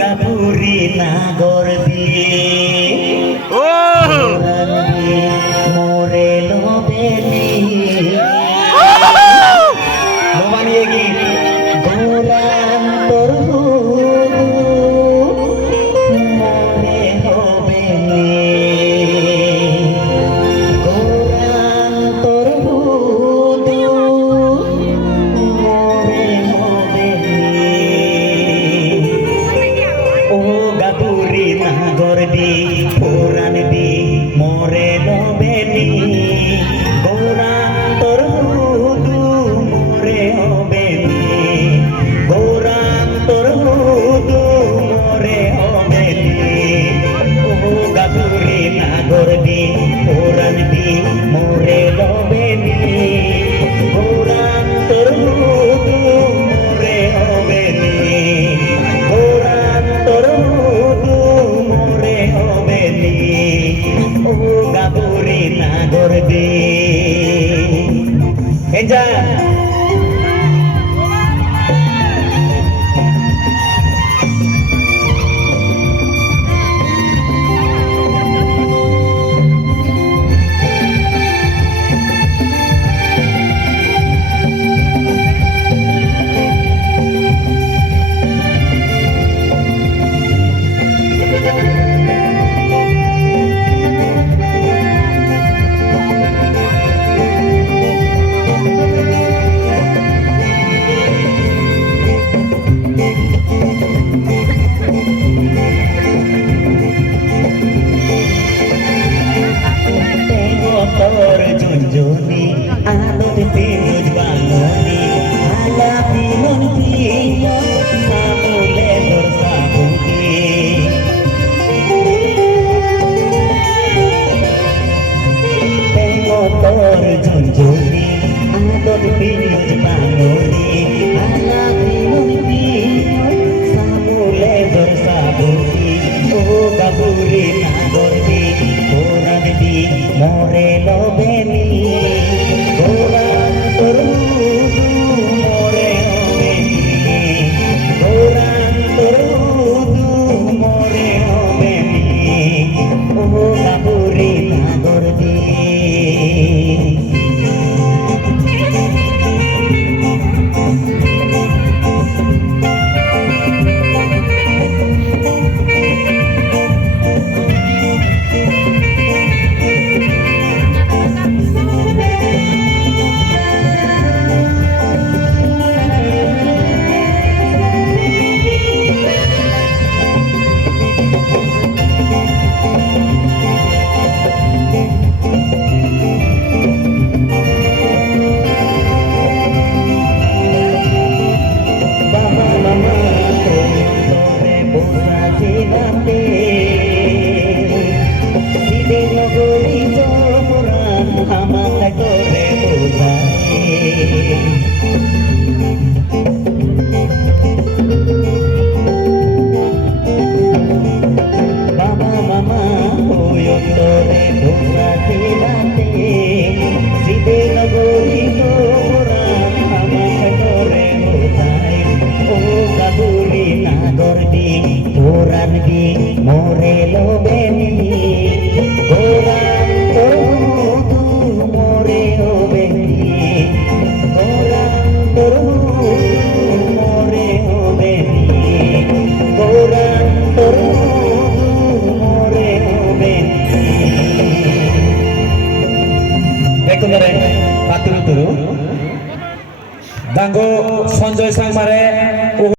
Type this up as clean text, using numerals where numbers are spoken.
গাপুরি নাগর দিয়ে মোরে লোবেলি লোবানিয়ে গীত গোরাম তোর মোরে লোবেলি গোরাম তোর মোরে লোবেলি ও গাপুরি নাগর দি পুরাণ দি মোরে লোবেলি গৌরাম তোর হুদু মোরে হবেলি গৌরাম তোর হুদু মোরে হবেলি ও গাপুরি নাগর দি পুরাণ দি মোরে লোবেলি গৌরাম তোর হুদু মোরে হবেলি গৌরাম তোর হুদু মোরে হবেলি ও গাপুরি নাগর দি এজা তোর ঝুনঝুনি আলোর তেজ বাঙালি আলা পিলন প্রিয় সামুলে তোর সাবুকি তোর ঝুনঝুনি আলোর তেজ বাঙালি আলা পিলন প্রিয় সামুলে তোর সাবুকি ও গাপুরি নাগর দি পুরাণ দি মোরে লোবেলি গৌরাম তোর হুদু মোরে হবেলি গৌরাম তোর হুদু মোরে হবেলি ও গাপুরি নাগর দি মোরে লোবেলি গৌরাম তোর হুদু মোরে হবেলি গৌরাম তোর হুদু মোরে হবেলি গৌরাম তোর হুদু মোরে হবেলি একেবারে পাতুরি তরু দাঙ্গো সঞ্জয় সাংমারে